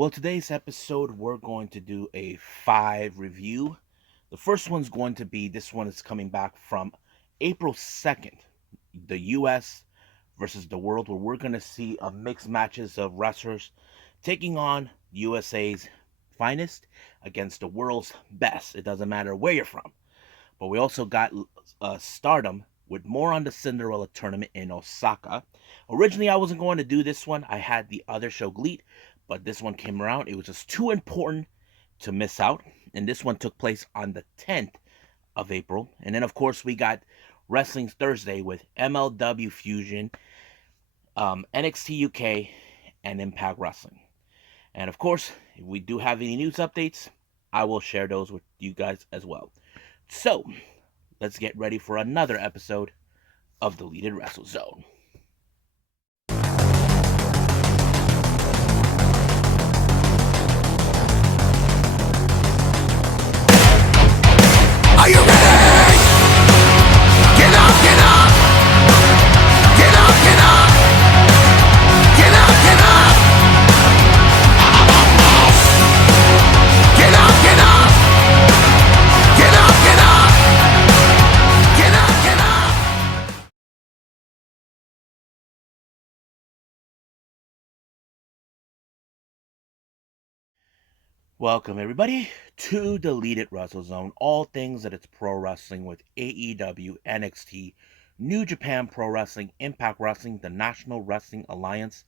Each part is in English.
Well, today's episode, we're going to do a 5 review. The first one's going to be this one is coming back from April 2nd, the US versus the world, where we're going to see a mixed matches of wrestlers taking on USA's finest against the world's best. It doesn't matter where you're from. But we also got Stardom with more on the Cinderella Tournament in Osaka. Originally, I wasn't going to do this one. I had the other show Gleet, but this one came around. It was just too important to miss out. And this one took place on the 10th of April. And then, of course, we got Wrestling Thursday with MLW Fusion, NXT UK, and Impact Wrestling. And of course, if we do have any news updates, I will share those with you guys as well. So, let's get ready for another episode of Deleted Wrestle Zone. Are you ready? Get up, get up! Get up, get up! Get up, get up! Get up, get up! Get up, get up! Get up, get up! Welcome, everybody, to Deleted Wrestle Zone. All things that it's pro wrestling with AEW, NXT, New Japan Pro Wrestling, Impact Wrestling, the National Wrestling Alliance,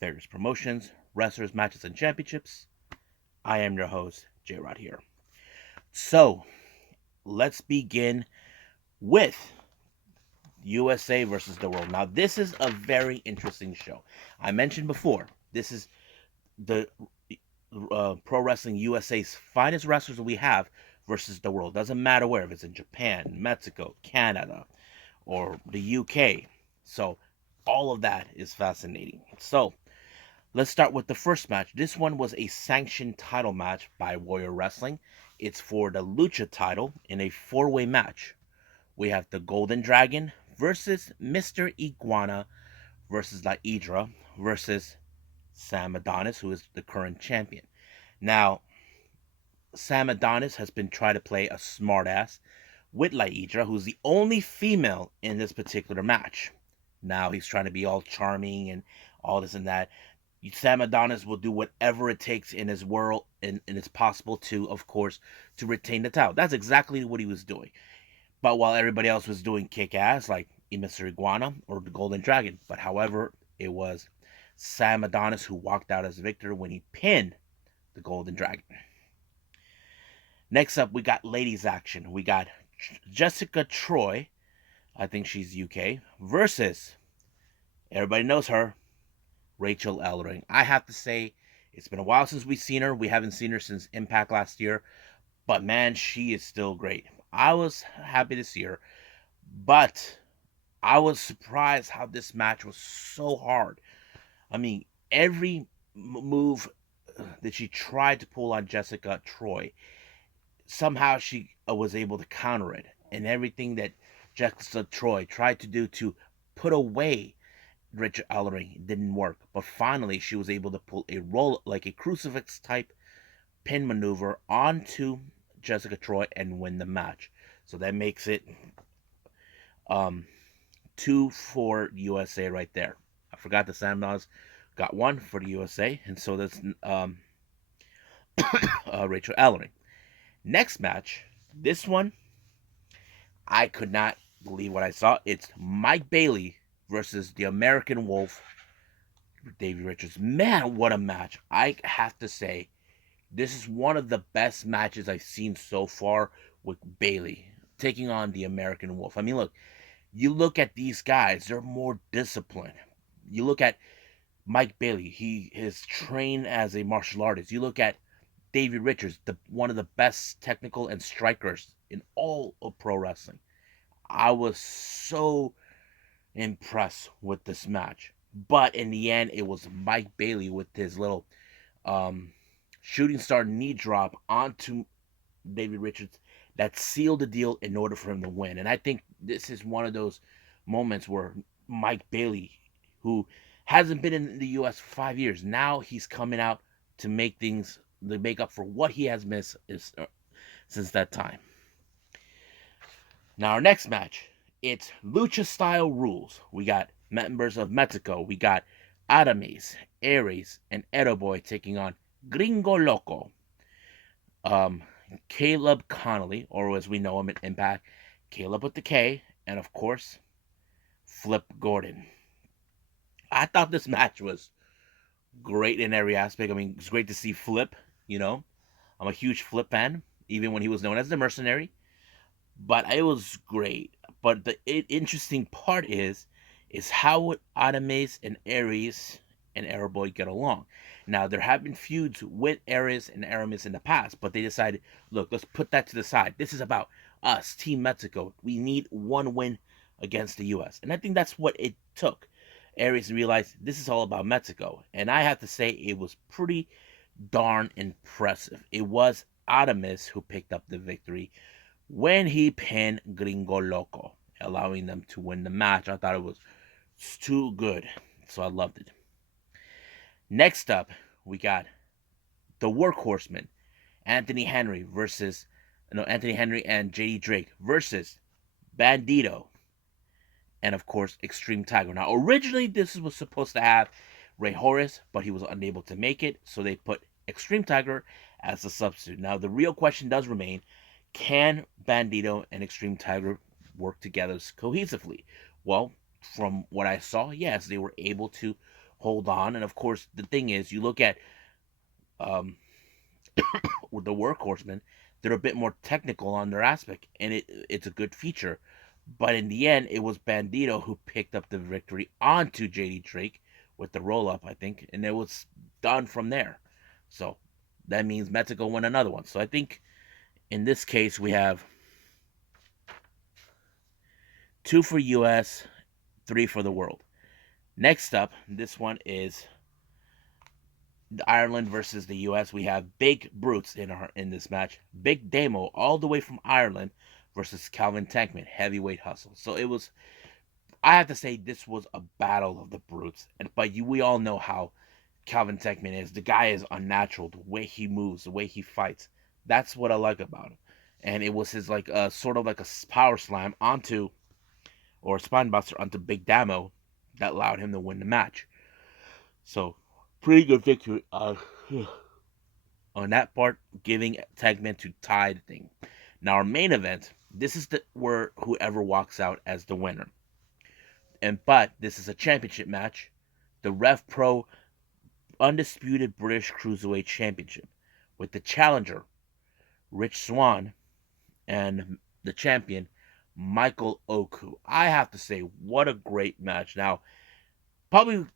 various promotions, wrestlers, matches, and championships. I am your host, J-Rod here. So, let's begin with USA versus the world. Now, this is a very interesting show. I mentioned before, this is the Pro Wrestling USA's finest wrestlers that we have versus the world. Doesn't matter where, if it's in Japan, Mexico, Canada, or the UK. So, all of that is fascinating. So, let's start with the first match. This one was a sanctioned title match by Warrior Wrestling. It's for the Lucha title in a 4-way match. We have the Golden Dragon versus Mr. Iguana versus La Hydra versus Sam Adonis, who is the current champion. Now, Sam Adonis has been trying to play a smartass with La Hydra, who's the only female in this particular match. Now he's trying to be all charming and all this and that. Sam Adonis will do whatever it takes in his world and it's possible to, of course, to retain the title. That's exactly what he was doing. But while everybody else was doing kick ass, like Mr. Iguana or the Golden Dragon. But however, it was Sam Adonis who walked out as victor when he pinned the Golden Dragon. Next up, we got ladies action. We got Jessica Troy, I think she's UK, versus, everybody knows her, Rachel Ellering. I have to say, it's been a while since we've seen her. We haven't seen her since Impact last year. But man, she is still great. I was happy to see her. But I was surprised how this match was so hard. I mean, every move that she tried to pull on Jessica Troy, somehow she was able to counter it. And everything that Jessica Troy tried to do to put away Richard Ellering didn't work. But finally, she was able to pull a roll, like a crucifix type pin maneuver onto Jessica Troy and win the match. So that makes it 2 for USA right there. I forgot the Sam Nas got 1 for the USA, and so that's Rachel Ellering. Next match, this one, I could not believe what I saw. It's Mike Bailey versus the American Wolf, Davey Richards. Man, what a match. I have to say, this is one of the best matches I've seen so far with Bailey taking on the American Wolf. I mean, look, you look at these guys, they're more disciplined. You look at Mike Bailey, he is trained as a martial artist. You look at Davey Richards, one of the best technical and strikers in all of pro wrestling. I was so impressed with this match. But in the end, it was Mike Bailey with his little shooting star knee drop onto Davey Richards that sealed the deal in order for him to win. And I think this is one of those moments where Mike Bailey, who hasn't been in the U.S. for 5 years, now he's coming out to make up for what he has missed since that time. Now, our next match, it's Lucha Style Rules. We got members of Mexico. We got Adames, Aries, and Edo Boy taking on Gringo Loco, um, Kaleb Connolly, or as we know him in Impact, Kaleb with the K, and of course, Flip Gordon. I thought this match was great in every aspect. I mean, it's great to see Flip, you know. I'm a huge Flip fan, even when he was known as the Mercenary. But it was great. But the interesting part is how would Adames and Aries and Aeroboy get along? Now there have been feuds with Aries and Aramis in the past, but they decided, look, let's put that to the side. This is about us, Team Mexico. We need one win against the U.S. And I think that's what it took. Aries realized this is all about Mexico, and I have to say it was pretty darn impressive. It was Adames who picked up the victory when he pinned Gringo Loco, allowing them to win the match. I thought it was too good, so I loved it. Next up, we got the Workhorsemen, Anthony Henry and JD Drake versus Bandito and of course Extreme Tiger. Now, originally this was supposed to have Ray Horace, but he was unable to make it, so they put Extreme Tiger as a substitute. Now, the real question does remain: can Bandito and Extreme Tiger work together cohesively? Well, from what I saw, yes, they were able to hold on. And of course, the thing is, you look at um, with the Workhorsemen, they're a bit more technical on their aspect, and it's a good feature. But in the end, it was Bandito who picked up the victory onto JD Drake with the roll up, I think, and it was done from there. So that means Mexico won another one. So I think in this case, we have 2 for US, 3 for the world. Next up, this one is Ireland versus the US. We have Big Brutes in this match. Big Damo, all the way from Ireland, versus Calvin Tankman, heavyweight hustle. So it was, I have to say, this was a battle of the brutes. But we all know how Calvin Tankman is. The guy is unnatural. The way he moves, the way he fights. That's what I like about him. And it was his sort of like a power slam onto, or a spine buster onto Big Damo that allowed him to win the match. So pretty good victory on that part, giving Tankman to tie the thing. Now our main event, this is where whoever walks out as the winner. But this is a championship match, the Rev Pro Undisputed British Cruiserweight Championship, with the challenger Rich Swann and the champion Michael Oku. I have to say, what a great match. Now, probably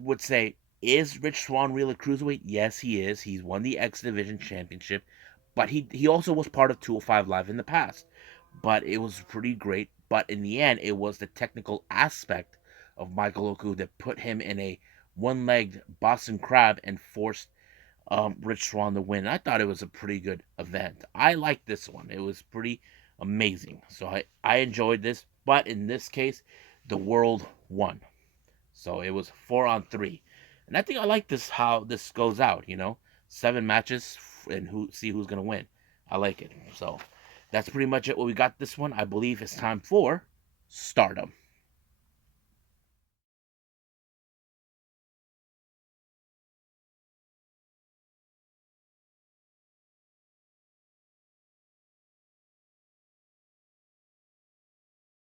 would say, is Rich Swann really cruiserweight? Yes, he is. He's won the X Division Championship, but he also was part of 205 Live in the past. But it was pretty great. But in the end, it was the technical aspect of Michael Oku that put him in a one-legged Boston Crab and forced Rich Swann to win. I thought it was a pretty good event. I liked this one. It was pretty amazing. So I enjoyed this. But in this case, the world won. So it was 4-on-3. And I think I like this, how this goes out, 7 matches and see who's going to win. I like it. So that's pretty much it. What we got this one. I believe it's time for Stardom.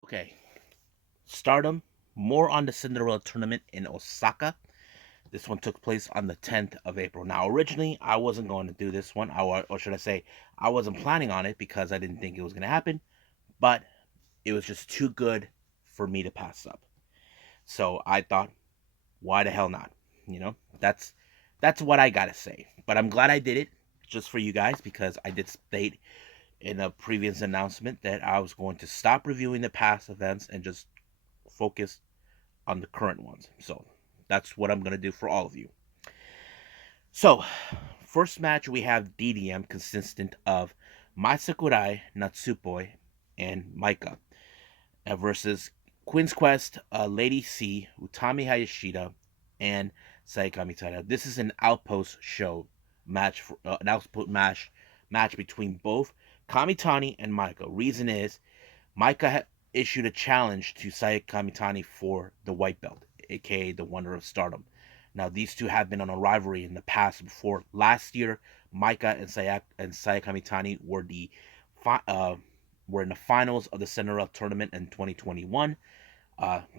Okay. Stardom, more on the Cinderella Tournament in Osaka. This one took place on the 10th of April. Now, originally, I wasn't going to do this one, or should I say, I wasn't planning on it because I didn't think it was going to happen, but it was just too good for me to pass up. So I thought, why the hell not? That's what I gotta say. But I'm glad I did it just for you guys, because I did state in a previous announcement that I was going to stop reviewing the past events and just focus on the current ones. So that's what I'm going to do for all of you. So, first match we have DDM, consistent of Mai Sakurai, Natsupoi, and Maika, versus Queen's Quest, Lady C, Utami Hayashida, and Saya Kamitani. This is an outpost show match, an outpost match between both Kamitani and Maika. Reason is Maika issued a challenge to Saya Kamitani for the white belt, aka the Wonder of Stardom. Now these two have been on a rivalry in the past. Before last year, Maika and Saya Kamitani were in the finals of the Cinderella Tournament in 2021.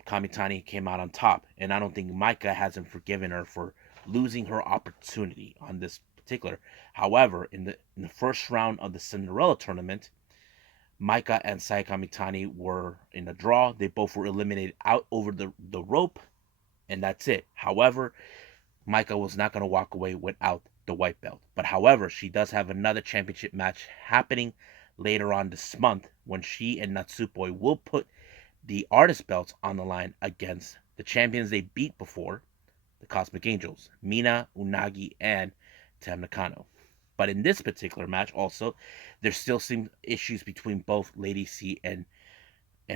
Kamitani came out on top, and I don't think Maika hasn't forgiven her for losing her opportunity on this particular. However, in the first round of the Cinderella Tournament, Maika and Saya Kamitani were in a draw. They both were eliminated out over the rope, and that's it. However, Maika was not going to walk away without the white belt. But however, she does have another championship match happening later on this month when she and Natsupoi will put the artist belts on the line against the champions they beat before, the Cosmic Angels, Mina, Unagi, and Tam Nakano. But in this particular match, also, there still seem issues between both Lady C and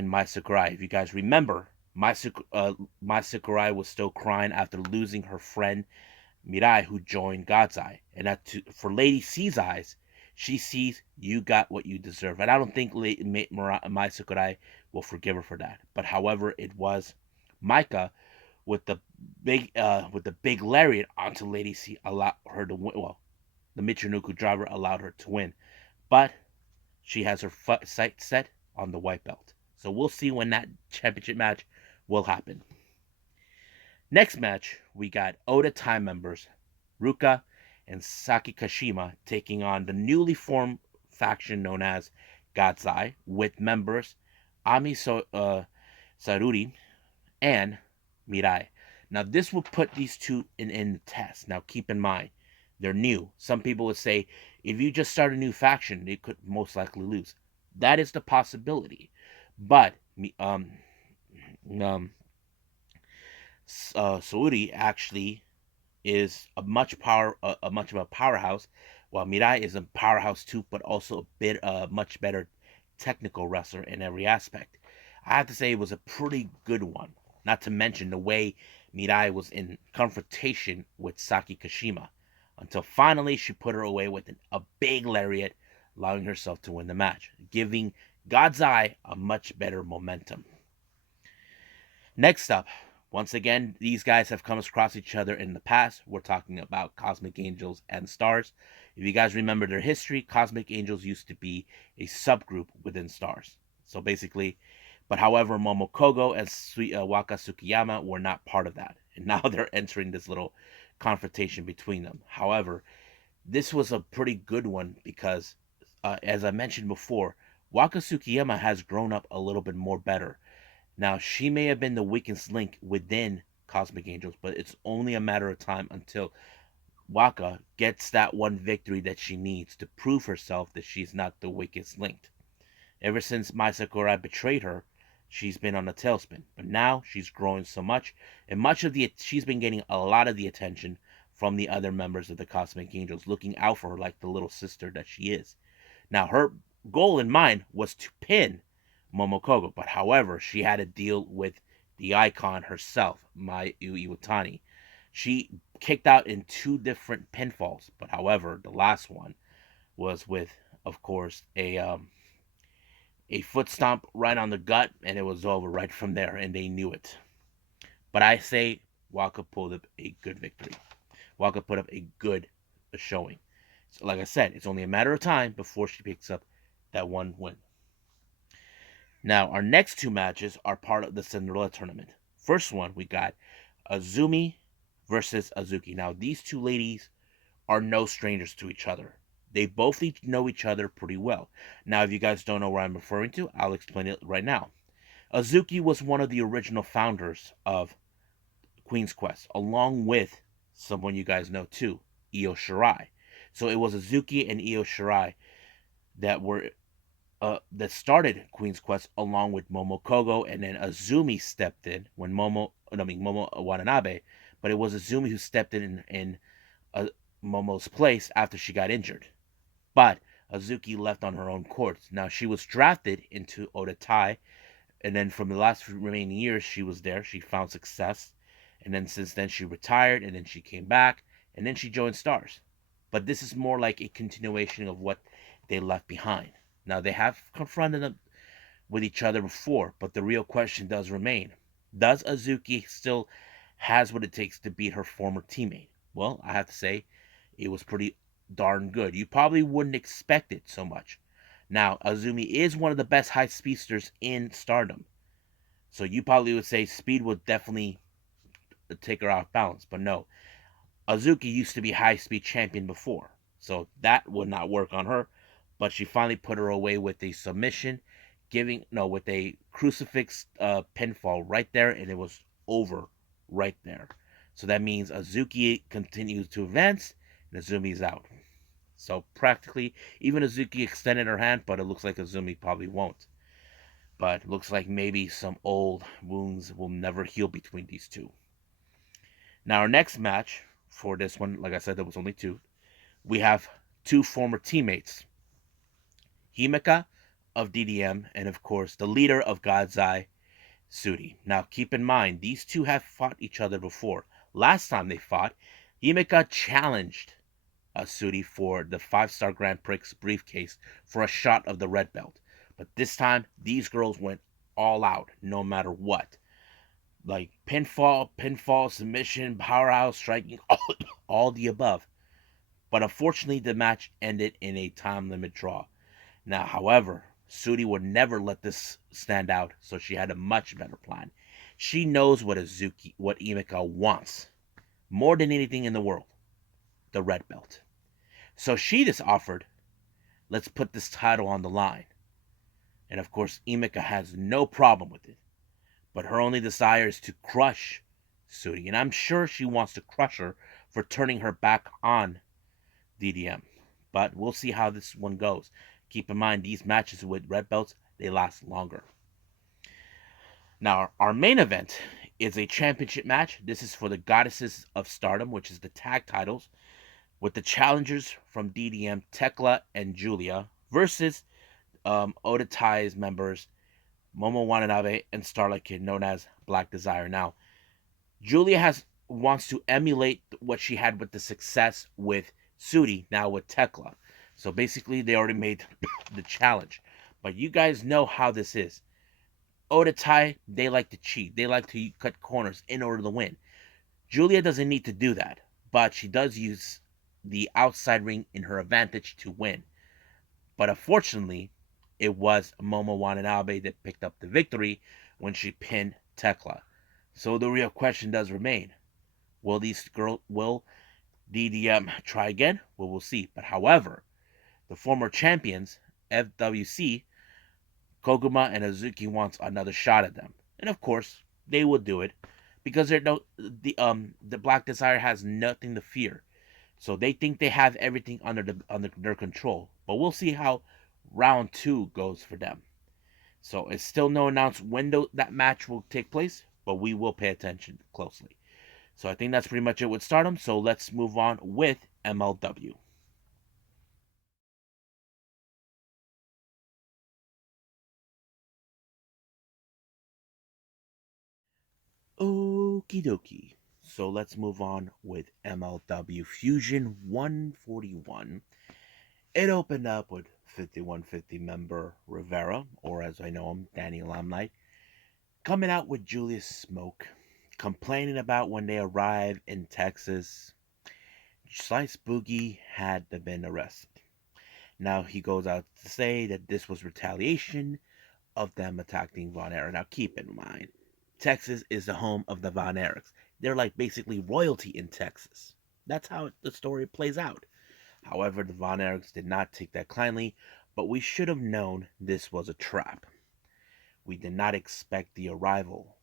Mai Sakurai. If you guys remember, Mai Sakurai was still crying after losing her friend Mirai, who joined God's Eye. And for Lady C's eyes, she sees you got what you deserve. And I don't think Mai Sakurai will forgive her for that. But however, it was Maika with the big lariat onto Lady C allowed her to win. Well, the Michinoku driver allowed her to win. But she has her sights set on the white belt. So we'll see when that championship match will happen. Next match, we got Oda Time members Ruka and Saki Kashima taking on the newly formed faction known as God's Eye with members Ami Saruri and Mirai. Now, this will put these two in the test. Now, keep in mind, they're new. Some people would say if you just start a new faction, they could most likely lose. That is the possibility. But Sauri actually is a much of a powerhouse, while Mirai is a powerhouse too, but also a much better technical wrestler in every aspect. I have to say it was a pretty good one. Not to mention the way Mirai was in confrontation with Saki Kashima, until finally she put her away with a big lariat, allowing herself to win the match, giving God's Eye a much better momentum. Next up, once again, these guys have come across each other in the past. We're talking about Cosmic Angels and Stars. If you guys remember their history, Cosmic Angels used to be a subgroup within Stars. So basically, but however, Momokogo and Waka Tsukiyama were not part of that. And now they're entering this little confrontation between them. However, this was a pretty good one because, as I mentioned before, Waka Tsukiyama has grown up a little bit more better. Now, she may have been the weakest link within Cosmic Angels, but it's only a matter of time until Waka gets that one victory that she needs to prove herself that she's not the weakest link. Ever since Mai Sakurai betrayed her, she's been on a tailspin. But now she's growing so much, and she's been getting a lot of the attention from the other members of the Cosmic Angels, looking out for her like the little sister that she is. Now, her goal in mind was to pin Momokogo, but however, she had to deal with the icon herself, Mai Iwatani. She kicked out in 2 different pinfalls, but however, the last one was with, of course, a foot stomp right on the gut, and it was over right from there, and they knew it. But I say Waka pulled up a good victory. Waka put up a good showing. So like I said, it's only a matter of time before she picks up that one win. Now, our next 2 matches are part of the Cinderella Tournament. First one, we got Azumi versus Azuki. Now, these 2 ladies are no strangers to each other. They both know each other pretty well. Now, if you guys don't know what I'm referring to, I'll explain it right now. Azuki was one of the original founders of Queen's Quest, along with someone you guys know too, Io Shirai. So it was Azuki and Io Shirai that started Queen's Quest along with Momokogo, and then Azumi stepped in when Momo Watanabe, but it was Azumi who stepped in Momo's place after she got injured. But Azuki left on her own course. Now, she was drafted into Oda Tai, and then from the last remaining years she was there, she found success, And then since then she retired, and then she came back, and then she joined Stars. But this is more like a continuation of what they left behind. Now they have confronted them with each other before, but the real question does remain. Does Azuki still has what it takes to beat her former teammate? Well, I have to say it was pretty darn good. You probably wouldn't expect it so much. Now, Azumi is one of the best high speedsters in Stardom. So you probably would say speed would definitely take her off balance, but no. Azuki used to be high speed champion before, so that would not work on her. But she finally put her away with a submission, with a crucifix pinfall right there, and it was over right there. So that means Azuki continues to advance, and Azumi's out. So practically, even Azuki extended her hand, but it looks like Azumi probably won't. But it looks like maybe some old wounds will never heal between these two. Now, our next match for this one, like I said, there was only two. We have two former teammates, Himeka of DDM, and of course, the leader of God's Eye, Sudi. Now, keep in mind, these two have fought each other before. Last time they fought, Himeka challenged Sudi for the 5-star Grand Prix briefcase for a shot of the red belt. But this time, these girls went all out, no matter what. Like pinfall, submission, powerhouse, striking, all the above. But unfortunately, the match ended in a time limit draw. Now, however, Sudi would never let this stand out, so she had a much better plan. She knows what Imika wants more than anything in the world, the red belt. So she just offered, let's put this title on the line. And of course, Imika has no problem with it. But her only desire is to crush Sudi. And I'm sure she wants to crush her for turning her back on DDM. But we'll see how this one goes. Keep in mind, these matches with red belts, they last longer. Now, our main event is a championship match. This is for the Goddesses of Stardom, which is the tag titles, with the challengers from DDM, Tekla and Julia, versus Oda Tai's members, Momo Watanabe and Starlight Kid, known as Black Desire. Now, Julia wants to emulate what she had with the success with Sudi, now with Tekla. So basically, they already made the challenge. But you guys know how this is. Oda Tai, they like to cheat. They like to cut corners in order to win. Julia doesn't need to do that, but she does use the outside ring in her advantage to win. But unfortunately, it was Momo Watanabe that picked up the victory when she pinned Tekla. So the real question does remain: will DDM try again? Well, we'll see. But however, the former champions, FWC, Koguma and Azuki wants another shot at them. And of course, they will do it because the Black Desire has nothing to fear. So they think they have everything under their control. But we'll see how round 2 goes for them. So it's still no announced when that match will take place, but we will pay attention closely. So I think that's pretty much it with Stardom. So let's move on with MLW. Okie dokie. So let's move on with MLW Fusion 141. It opened up with 5150 member Rivera, or as I know him, Danny Limelight, coming out with Julius Smoke, complaining about when they arrived in Texas, Slice Boogie had been arrested. Now he goes out to say that this was retaliation of them attacking Von Erich. Now keep in mind, Texas is the home of the Von Erichs. They're like basically royalty in Texas. That's how the story plays out. However, the Von Erichs did not take that kindly, but we should have known this was a trap. We did not expect the arrival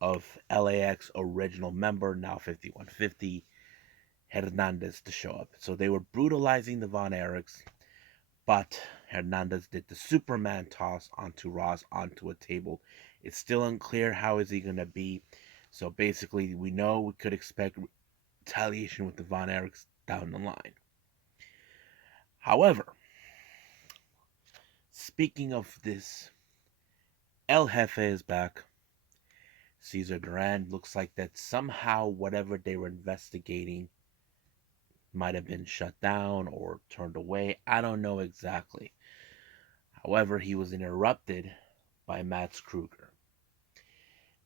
of LAX original member, now 5150, Hernandez, to show up. So they were brutalizing the Von Erichs, but Hernandez did the Superman toss onto Ross onto a table. It's still unclear how is he going to be. So basically, we know we could expect retaliation with the Von Erichs down the line. However, speaking of this, El Jefe is back. Cesar Duran looks like that somehow whatever they were investigating might have been shut down or turned away. I don't know exactly. However, he was interrupted by Mats Kruger.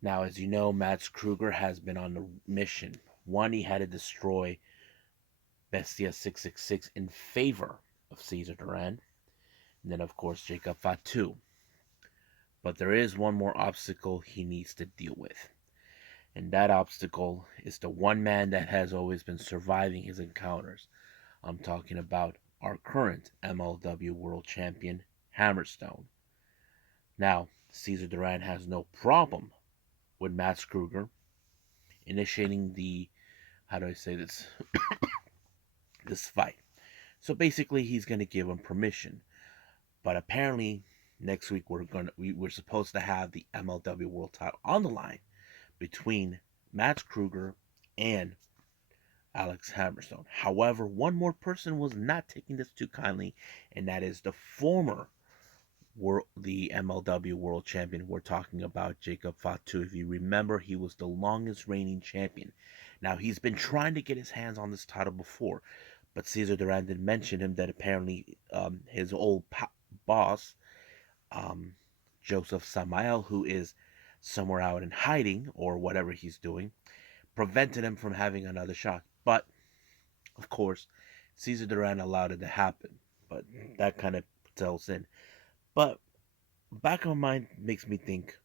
Now, as you know, Mats Kruger has been on the mission. One, he had to destroy Bestia 666 in favor of Cesar Duran. And then, of course, Jacob Fatu. But there is one more obstacle he needs to deal with. And that obstacle is the one man that has always been surviving his encounters. I'm talking about our current MLW World Champion, Hammerstone. Now, Cesar Duran has no problem with Mats Kruger initiating the, how do I say this, this fight. So basically, he's going to give him permission. But apparently, next week we're supposed to have the MLW World Title on the line between Mats Kruger and Alex Hammerstone. However, one more person was not taking this too kindly, and that is the former the MLW World Champion. We're talking about Jacob Fatu. If you remember, he was the longest reigning champion. Now, he's been trying to get his hands on this title before, but Cesar Duran did mention him that apparently his old boss, um, Joseph Samael, who is somewhere out in hiding or whatever he's doing, prevented him from having another shot. But, of course, Cesar Duran allowed it to happen. But that kind of tells in. But back of my mind makes me think,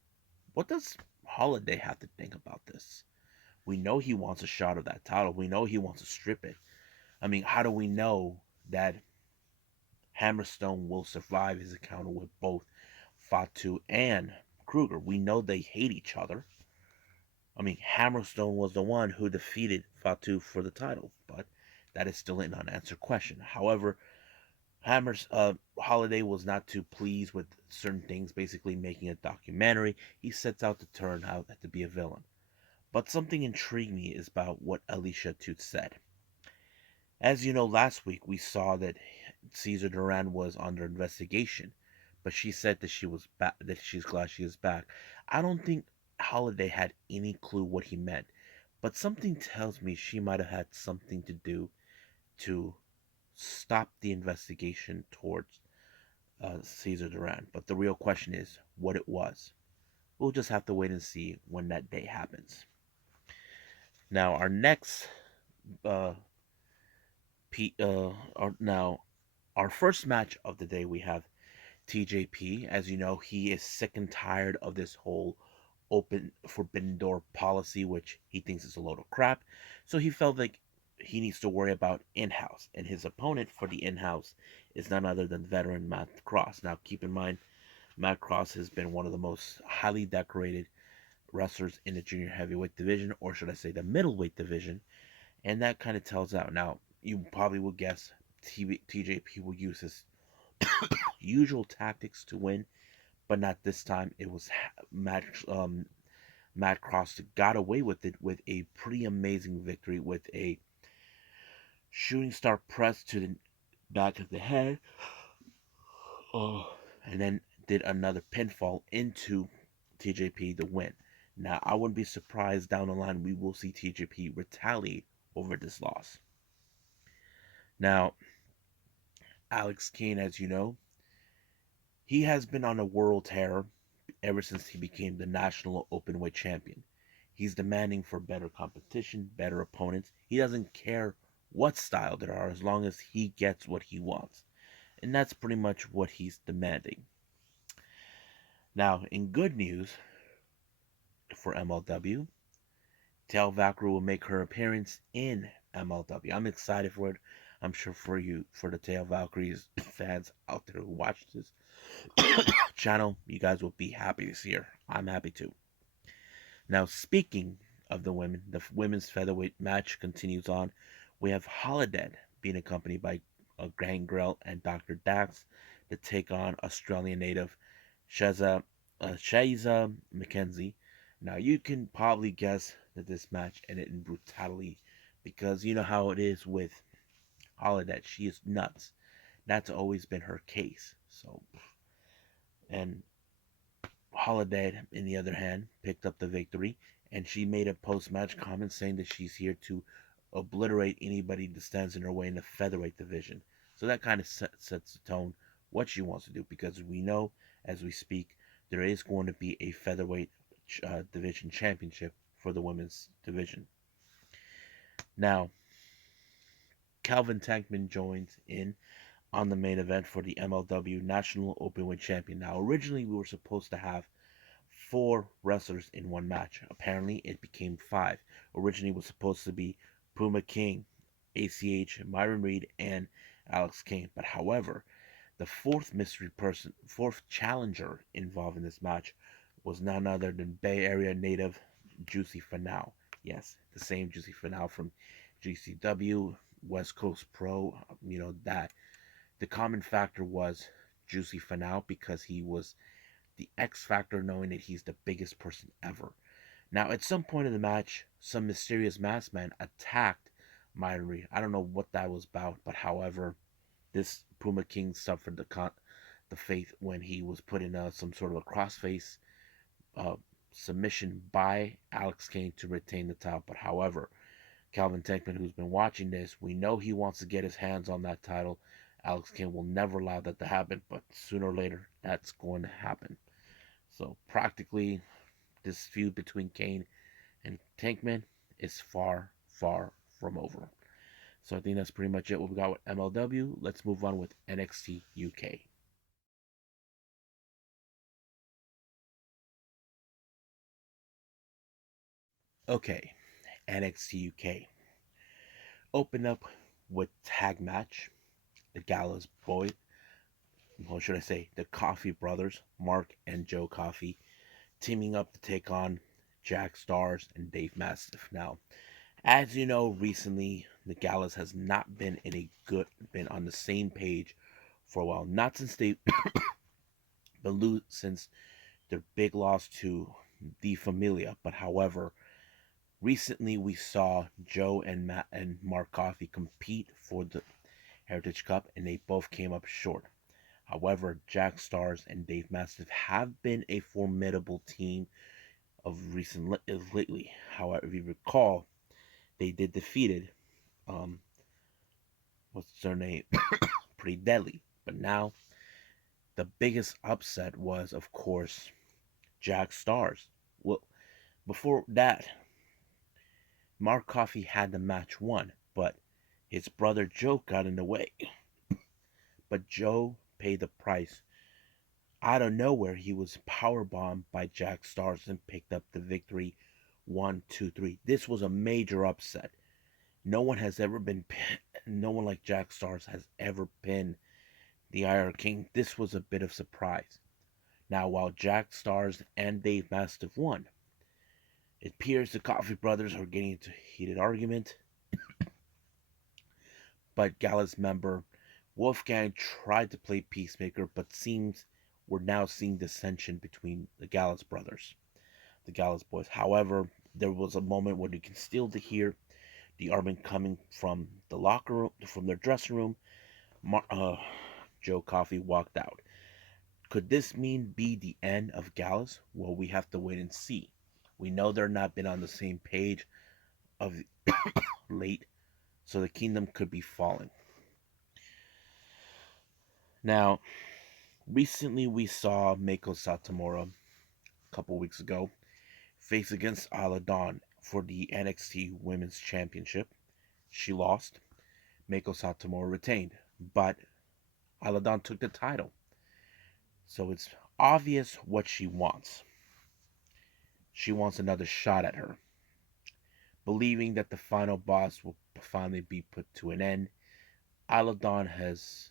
what does Holiday have to think about this? We know he wants a shot of that title. We know he wants to strip it. I mean, how do we know that Hammerstone will survive his encounter with both Fatu and Kruger? We know they hate each other. I mean, Hammerstone was the one who defeated Fatu for the title, but that is still an unanswered question. However, Holiday was not too pleased with certain things, basically making a documentary. He sets out to turn out to be a villain. But something intrigued me is about what Alicia Tooth said. As you know, last week we saw that Cesar Duran was under investigation, but she said that that she's glad she is back. I don't think Holiday had any clue what he meant, but something tells me she might have had something to do to stop the investigation towards Cesar Duran. But the real question is what it was. We'll just have to wait and see when that day happens. Now, our next uh, our first match of the day, we have TJP. As you know, he is sick and tired of this whole open forbidden door policy, which he thinks is a load of crap. So he felt like he needs to worry about in-house, and his opponent for the in-house is none other than veteran Matt Cross. Now, keep in mind, Matt Cross has been one of the most highly decorated wrestlers in the junior heavyweight division, or should I say the middleweight division, and that kind of tells out. Now, you probably will guess TJP will use his usual tactics to win, but not this time. It was Matt Cross that got away with it with a pretty amazing victory with a shooting star press to the back of the head, and then did another pinfall into TJP to win. Now, I wouldn't be surprised down the line we will see TJP retaliate over this loss. Now, Alex Kane, as you know, he has been on a world tear ever since he became the National Openweight Champion. He's demanding for better competition, better opponents. He doesn't care what style there are as long as he gets what he wants. And that's pretty much what he's demanding. Now, in good news for MLW, Tel Valkyrie will make her appearance in MLW. I'm excited for it. I'm sure for the Tel Valkyries fans out there who watch this channel, you guys will be happy to see her. I'm happy too. Now, speaking of the women, the women's featherweight match continues on. We have Holidead being accompanied by Gangrel and Dr. Dax to take on Australian native Shazza Mckenzie. Now, you can probably guess that this match ended in brutality because you know how it is with Holidead. She is nuts. That's always been her case. So, and Holidead, in the other hand, picked up the victory, and she made a post-match comment saying that she's here to obliterate anybody that stands in her way in the featherweight division. So that kind of sets the tone what she wants to do, because we know as we speak there is going to be a featherweight division championship for the women's division. Now, Calvin Tankman joins in on the main event for the MLW National Openweight Champion. Now, originally we were supposed to have four wrestlers in one match. Apparently, it became five. Originally, it was supposed to be Puma King, ACH, Myron Reed, and Alex Kane. But however, the fourth challenger involved in this match was none other than Bay Area native Juicy Finau. Yes, the same Juicy Finau from GCW, West Coast Pro. That the common factor was Juicy Finau because he was the X Factor, knowing that he's the biggest person ever. Now, at some point in the match, some mysterious masked man attacked Myron Reed. I don't know what that was about, but however, this Puma King suffered the fate when he was put in some sort of a crossface uh, submission by Alex Kane to retain the title. But however, Calvin Tankman, who's been watching this, we know he wants to get his hands on that title. Alex Kane will never allow that to happen, but sooner or later, that's going to happen. So practically, this feud between Kane and Tankman is far, far from over. So I think that's pretty much it what we got with MLW. Let's move on with NXT UK. Okay, NXT UK. Open up with tag match. The Gallus boys, what should I say? The Coffee brothers, Mark and Joe Coffey, teaming up to take on Jack Starz and Dave Mastiff. Now, as you know, recently the Gallus has not been on the same page for a while. Not since they since their big loss to the Familia, but however, recently we saw Joe and Matt and Mark Coffey compete for the Heritage Cup, and they both came up short. However, Jack Starz and Dave Mastiff have been a formidable team lately. However, if you recall, they did defeated what's their name? Pretty deadly. But now the biggest upset was, of course, Jack Starz. Well, before that, Mark Coffey had the match won, but his brother Joe got in the way. But Joe paid the price. Out of nowhere, he was powerbombed by Jack Starz and picked up the victory. 1, 2, 3. This was a major upset. No one has ever been no one like Jack Starz has ever pinned the IR King. This was a bit of surprise. Now, while Jack Starz and Dave Mastiff won, it appears the Coffey brothers are getting into a heated argument. But Gallus member Wolfgang tried to play peacemaker, but seems we're now seeing dissension between the Gallus brothers, the Gallus boys. However, there was a moment where you can still hear the argument coming from the locker room, from their dressing room. Joe Coffey walked out. Could this mean be the end of Gallus? Well, we have to wait and see. We know they're not been on the same page of late, so the kingdom could be falling. Now, recently we saw Meiko Satomura a couple weeks ago face against Isla Dawn for the NXT Women's Championship. She lost. Meiko Satomura retained, but Isla Dawn took the title. So it's obvious what she wants. She wants another shot at her. Believing that the final boss will finally be put to an end, Isla Dawn has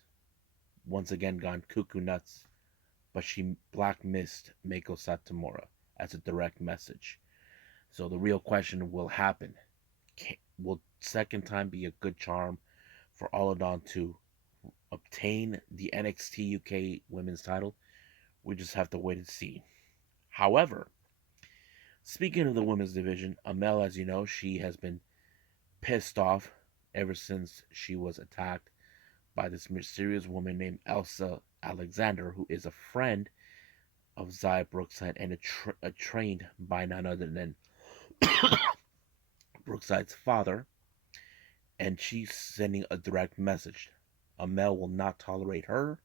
once again gone cuckoo nuts, but she black missed Meiko Satomura as a direct message. So the real question will happen. Will second time be a good charm for Isla Dawn to obtain the NXT UK women's title? We just have to wait and see. However, speaking of the women's division, Amel, as you know, she has been pissed off ever since she was attacked by this mysterious woman named Elza Alexander, who is a friend of Xia Brookside and trained by none other than Brookside's father, and she's sending a direct message. Amel will not tolerate her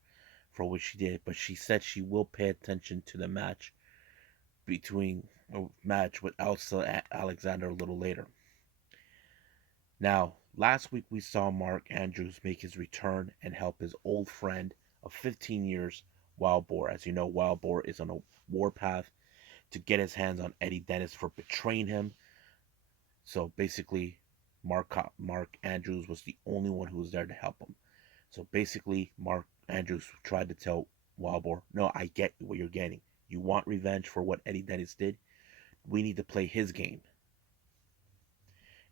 for what she did, but she said she will pay attention to the match with Elza Alexander a little later. Now, last week we saw Mark Andrews make his return and help his old friend of 15 years, Wild Boar. As you know, Wild Boar is on a warpath to get his hands on Eddie Dennis for betraying him. So basically, Mark Andrews was the only one who was there to help him. So basically, Mark Andrews tried to tell Wild Boar, no, I get what you're getting. You want revenge for what Eddie Dennis did? We need to play his game.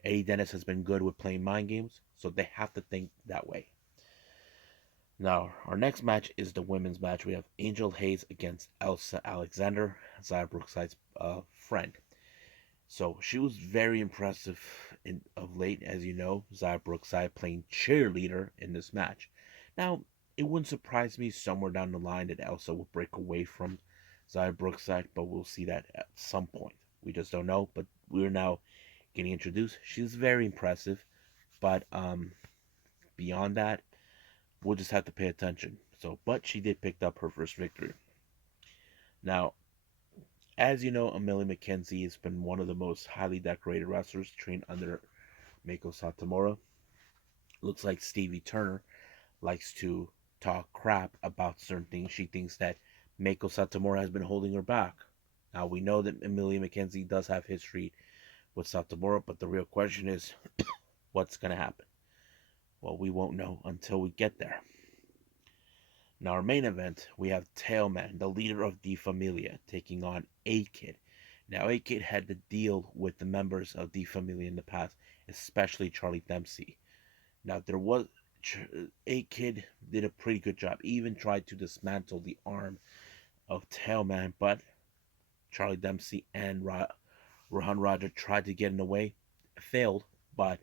Eddie Dennis has been good with playing mind games, so they have to think that way. Now, our next match is the women's match. We have Angel Hayes against Elza Alexander, Xia Brookside's friend. So she was very impressive of late, as you know. Xia Brookside playing cheerleader in this match. Now, it wouldn't surprise me somewhere down the line that Elsa will break away from Xia Brookside, but we'll see that at some point. We just don't know, but we're now getting introduced. She's very impressive, but beyond that, we'll just have to pay attention. So, but she did pick up her first victory. Now, as you know, Wl Mckenzie has been one of the most highly decorated wrestlers trained under Mako Satomura. Looks like Stevie Turner likes to talk crap about certain things. She thinks that Mako Satomura has been holding her back. Now, we know that Wl Mckenzie does have history with Satomura, but the real question is, what's going to happen? Well, we won't know until we get there. Now, our main event, we have Teoman, the leader of Die Familia, taking on A-Kid. Now, A-Kid had to deal with the members of Die Familia in the past, especially Charlie Dempsey. Now, A-Kid did a pretty good job. He even tried to dismantle the arm of Teoman, but Charlie Dempsey and Rohan Raja tried to get in the way, failed, but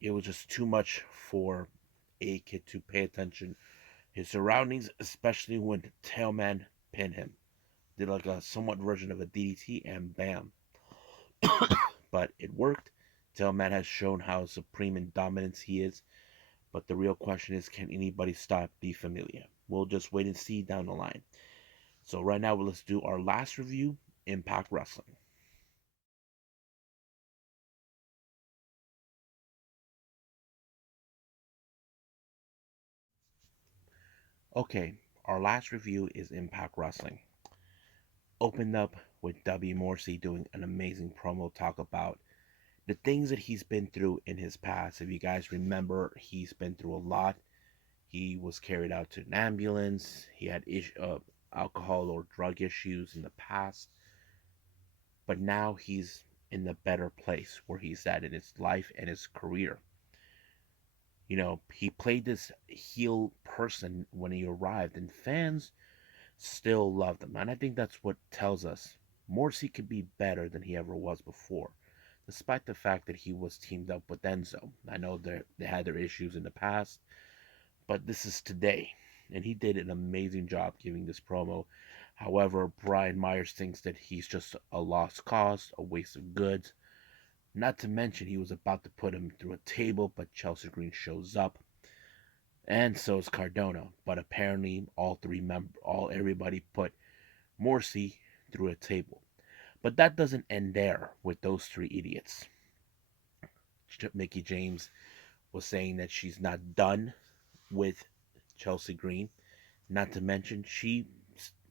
it was just too much for A-Kid to pay attention his surroundings, especially when Teoman pinned him. Did like a somewhat version of a DDT and bam. But it worked. Teoman has shown how supreme in dominance he is. But the real question is, can anybody stop Die Familia? We'll just wait and see down the line. So right now, let's do our last review, Impact Wrestling. Okay, our last review is Impact Wrestling. Opened up with W. Morrissey doing an amazing promo talk about the things that he's been through in his past. If you guys remember, he's been through a lot. He was carried out to an ambulance. He had alcohol or drug issues in the past. But now he's in the better place where he's at in his life and his career. You know, he played this heel person when he arrived, and fans still loved him. And I think that's what tells us Morrissey could be better than he ever was before, despite the fact that he was teamed up with Enzo. I know they had their issues in the past, but this is today. And he did an amazing job giving this promo. However, Brian Myers thinks that he's just a lost cause, a waste of goods. Not to mention, he was about to put him through a table, but Chelsea Green shows up, and so is Cardona. But apparently, everybody put Morrissey through a table. But that doesn't end there with those three idiots. Mickie James was saying that she's not done with Chelsea Green. Not to mention, she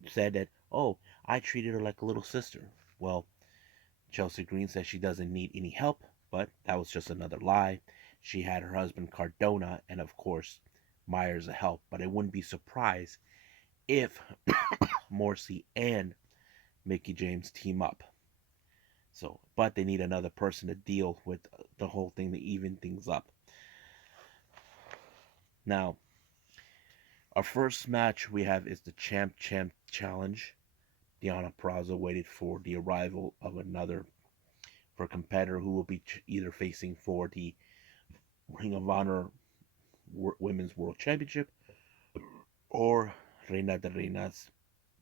said that, oh, I treated her like a little sister. Well, Chelsea Green says she doesn't need any help, but that was just another lie. She had her husband Cardona and, of course, Myers a help. But I wouldn't be surprised if Morrissey and Mickie James team up. So, but they need another person to deal with the whole thing to even things up. Now, our first match we have is the Champ Challenge. Deonna Purrazzo waited for the arrival of for a competitor who will be either facing for the Ring of Honor Women's World Championship or Reina de Reinas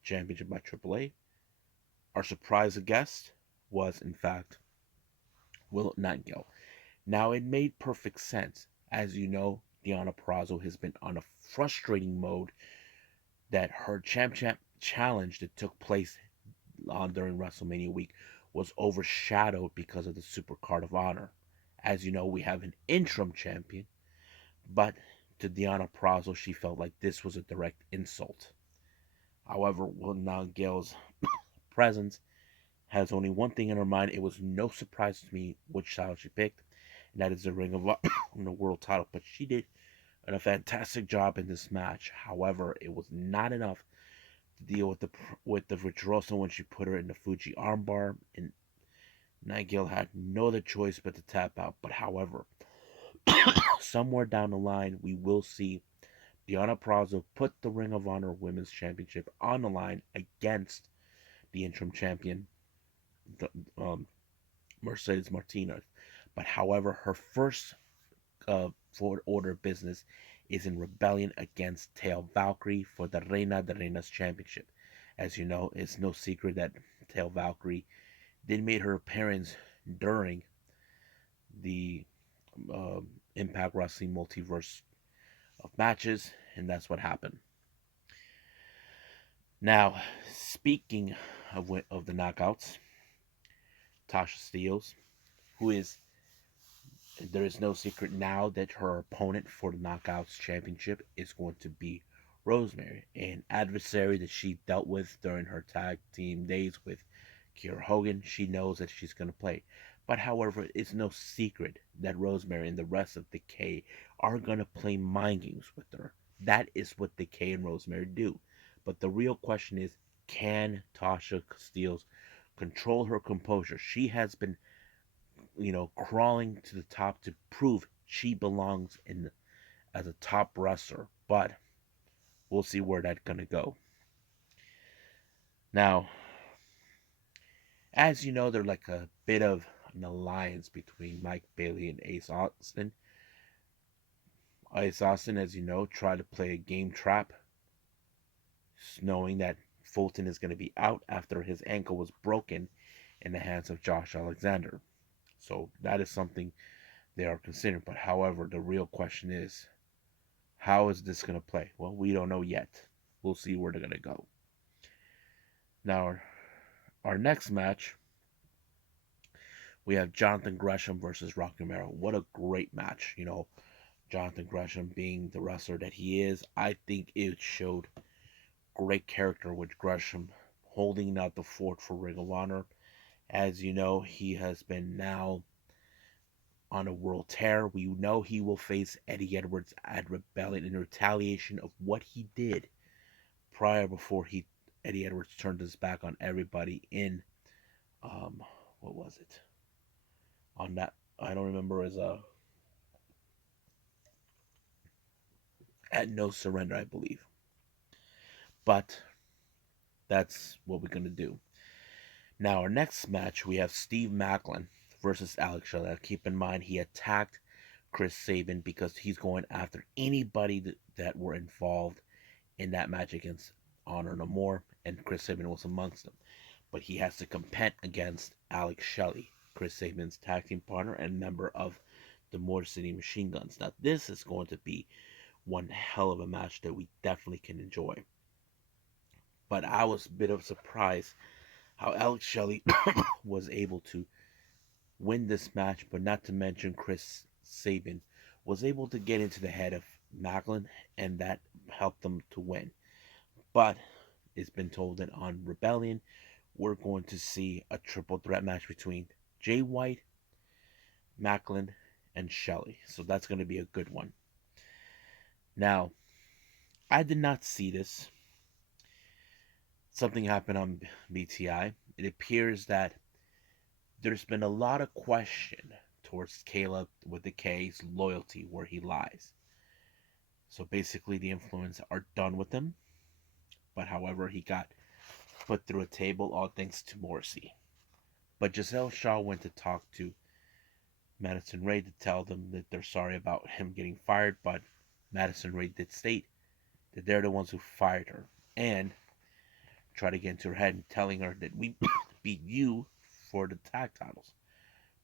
Championship by AAA. Our surprise guest was, in fact, Will Nightingale. Now, it made perfect sense. As you know, Deonna Purrazzo has been on a frustrating mode that her champ challenge that took place during WrestleMania week was overshadowed because of the Super Card of Honor. As you know, we have an interim champion, but to Deonna Purrazzo, she felt like this was a direct insult. However, Will Nightingale's presence has only one thing in her mind. It was no surprise to me which title she picked, and that is the Ring of Honor the World title. But she did a fantastic job in this match. However, it was not enough to deal with the Virtuoso when she put her in the Fuji armbar, and Nightingale had no other choice but to tap out. But however, somewhere down the line, we will see Deonna Purrazzo put the Ring of Honor Women's Championship on the line against the interim champion, um, Mercedes Martinez. But however, her first forward order of business is in rebellion against Tail Valkyrie for the Reina de Reinas Championship. As you know, it's no secret that Tail Valkyrie did make her appearance during the uh, Impact Wrestling multiverse of matches, and that's what happened. Now, speaking of the knockouts, Tasha Steelz, who is there is no secret now that her opponent for the Knockouts Championship is going to be Rosemary, an adversary that she dealt with during her tag team days with Kiera Hogan. She knows that she's going to play. But however, it's no secret that Rosemary and the rest of the K are going to play mind games with her. That is what the K and Rosemary do. But the real question is, can Tasha Steelz control her composure? She has been crawling to the top to prove she belongs in as a top wrestler. But we'll see where that's gonna go. Now, as you know, they're like a bit of an alliance between Mike Bailey and Ace Austin. Ace Austin, as you know, tried to play a game trap, knowing that Fulton is going to be out after his ankle was broken in the hands of Josh Alexander. So that is something they are considering. But however, the real question is, how is this going to play? Well, we don't know yet. We'll see where they're going to go. Now, our next match, we have Jonathan Gresham versus Rocky Romero. What a great match. Jonathan Gresham being the wrestler that he is, I think it showed great character with Gresham holding out the fort for Ring of Honor. As you know, he has been now on a world tear. We know he will face Eddie Edwards at Rebellion in retaliation of what he did before Eddie Edwards turned his back on everybody in what was it? On that, I don't remember, as at No Surrender, I believe. But that's what we're gonna do. Now, our next match, we have Steve Maclin versus Alex Shelley. Keep in mind, he attacked Chris Sabin because he's going after anybody that were involved in that match against Honor No More, and Chris Sabin was amongst them. But he has to compete against Alex Shelley, Chris Sabin's tag team partner and member of the Motor City Machine Guns. Now, this is going to be one hell of a match that we definitely can enjoy. But I was a bit of a surprise how Alex Shelley was able to win this match, but not to mention Chris Sabin was able to get into the head of Maclin, and that helped them to win. But it's been told that on Rebellion, we're going to see a triple threat match between Jay White, Maclin, and Shelley. So that's going to be a good one. Now, I did not see this. Something happened on BTI. It appears that there's been a lot of question towards Kaleb with the K's loyalty, where he lies. So basically, the influence are done with him. But however, he got put through a table, all thanks to Morrissey. But Giselle Shaw went to talk to Madison Rayne to tell them that they're sorry about him getting fired, but Madison Rayne did state that they're the ones who fired her. And try to get into her head and telling her that we beat you for the tag titles.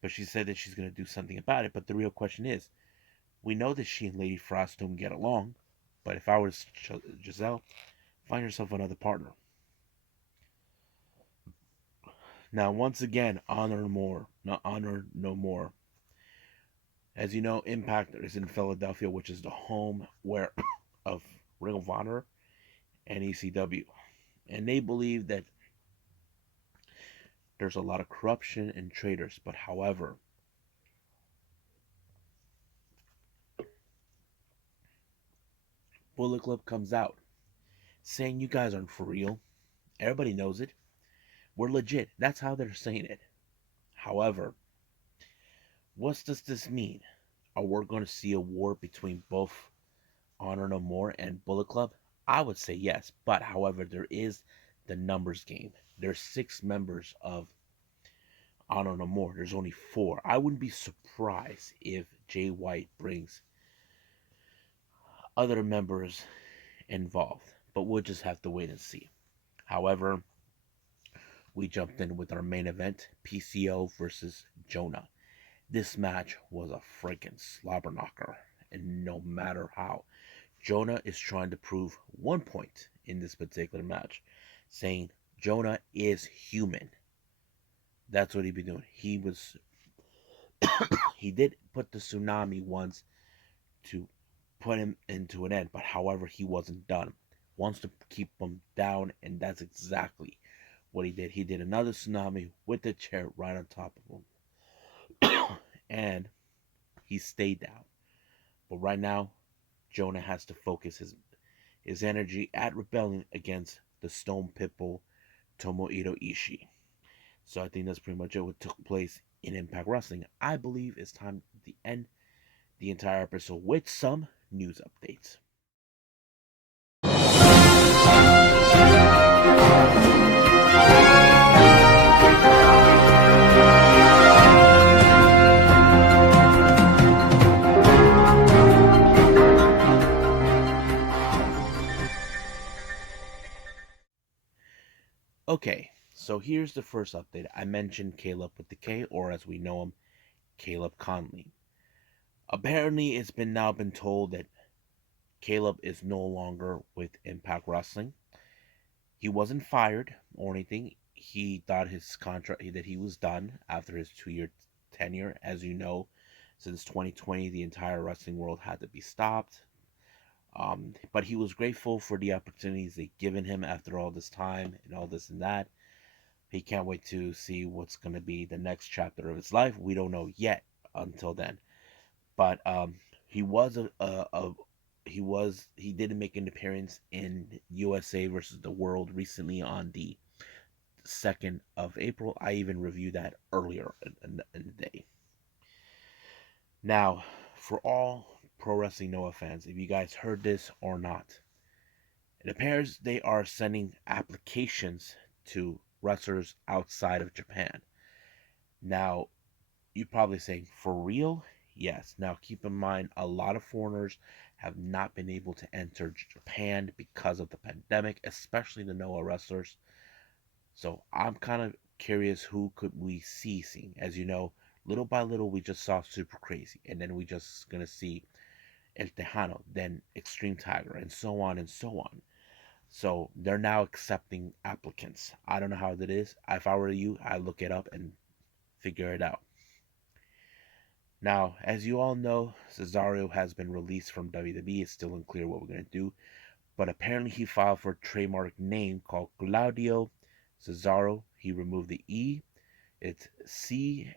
But she said that she's going to do something about it. But the real question is, we know that she and Lady Frost don't get along. But if I was Giselle, find yourself another partner. Now, once again, honor more, not honor no more. As you know, Impact is in Philadelphia, which is the home where of Ring of Honor and ECW. And they believe that there's a lot of corruption and traitors. But however, Bullet Club comes out saying you guys aren't for real. Everybody knows it. We're legit. That's how they're saying it. However, what does this mean? Are we going to see a war between both Honor No More and Bullet Club? I would say yes. But however, there is the numbers game. There's 6 members of Honor No More. There's only 4. I wouldn't be surprised if Jay White brings other members involved. But we'll just have to wait and see. However, we jumped in with our main event, PCO versus Jonah. This match was a freaking slobber knocker. And no matter how, Jonah is trying to prove one point in this particular match, saying Jonah is human. That's what he'd be doing. He did put the tsunami once to put him into an end, but however, he wasn't done. Wants to keep him down, and that's exactly what he did. He did another tsunami with the chair right on top of him. And he stayed down. But right now, Jonah has to focus his energy at rebelling against the Stone Pitbull Tomohiro Ishii. So I think that's pretty much it what took place in Impact Wrestling. I believe it's time to end the entire episode with some news updates. Okay, so here's the first update. I mentioned Kaleb with the K, or as we know him, Kaleb Conley. Apparently, it's now been told that Kaleb is no longer with Impact Wrestling. He wasn't fired or anything. He thought his contract that he was done after his 2-year tenure. As you know, since 2020, the entire wrestling world had to be stopped. But he was grateful for the opportunities they've given him after all this time and all this and that. He can't wait to see what's going to be the next chapter of his life. We don't know yet until then. But he was he did make an appearance in USA versus the World recently on the 2nd of April. I even reviewed that earlier in the day. Now, for all Pro Wrestling Noah fans, if you guys heard this or not, it appears they are sending applications to wrestlers outside of Japan. Now, you're probably saying, for real? Yes. Now, keep in mind, a lot of foreigners have not been able to enter Japan because of the pandemic, especially the Noah wrestlers. So I'm kind of curious who could we see seeing. As you know, little by little, we just saw Super Crazy, and then we just going to see El Tejano, then Extreme Tiger, and so on and so on. So they're now accepting applicants. I don't know how that is. If I were you, I'd look it up and figure it out. Now, as you all know, Cesaro has been released from WWE. It's still unclear what we're going to do. But apparently he filed for a trademark name called Claudio Cesaro. He removed the E. It's CSRO.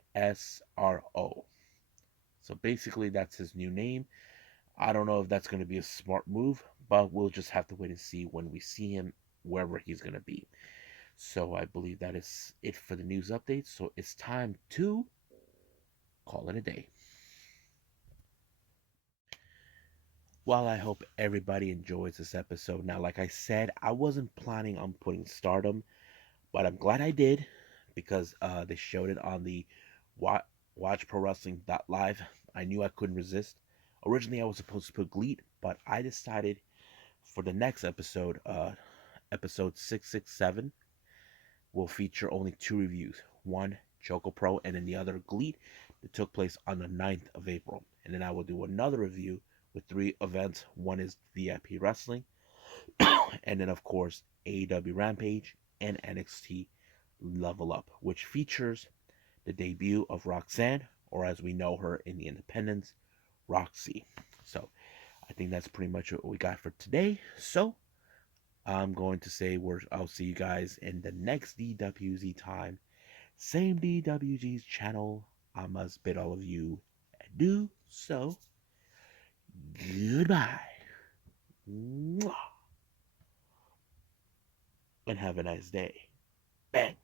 So basically that's his new name. I don't know if that's going to be a smart move, but we'll just have to wait and see when we see him wherever he's going to be. So I believe that is it for the news updates. So it's time to call it a day. Well, I hope everybody enjoys this episode. Now, like I said, I wasn't planning on putting Stardom, but I'm glad I did because they showed it on the Watch Pro Wrestling Live. I knew I couldn't resist. Originally, I was supposed to put GLEAT, but I decided for the next episode, episode 667 will feature only 2 reviews. One, Choco Pro, and then the other, GLEAT, that took place on the 9th of April. And then I will do another review with 3 events. One is VIP Wrestling, and then, of course, AEW Rampage and NXT Level Up, which features the debut of Roxanne, or as we know her in the independents, Roxy. So I think that's pretty much what we got for today. So I'm going to say I'll see you guys in the next DWZ time. Same DWG's channel. I must bid all of you adieu. So goodbye. Mwah. And have a nice day. Bang.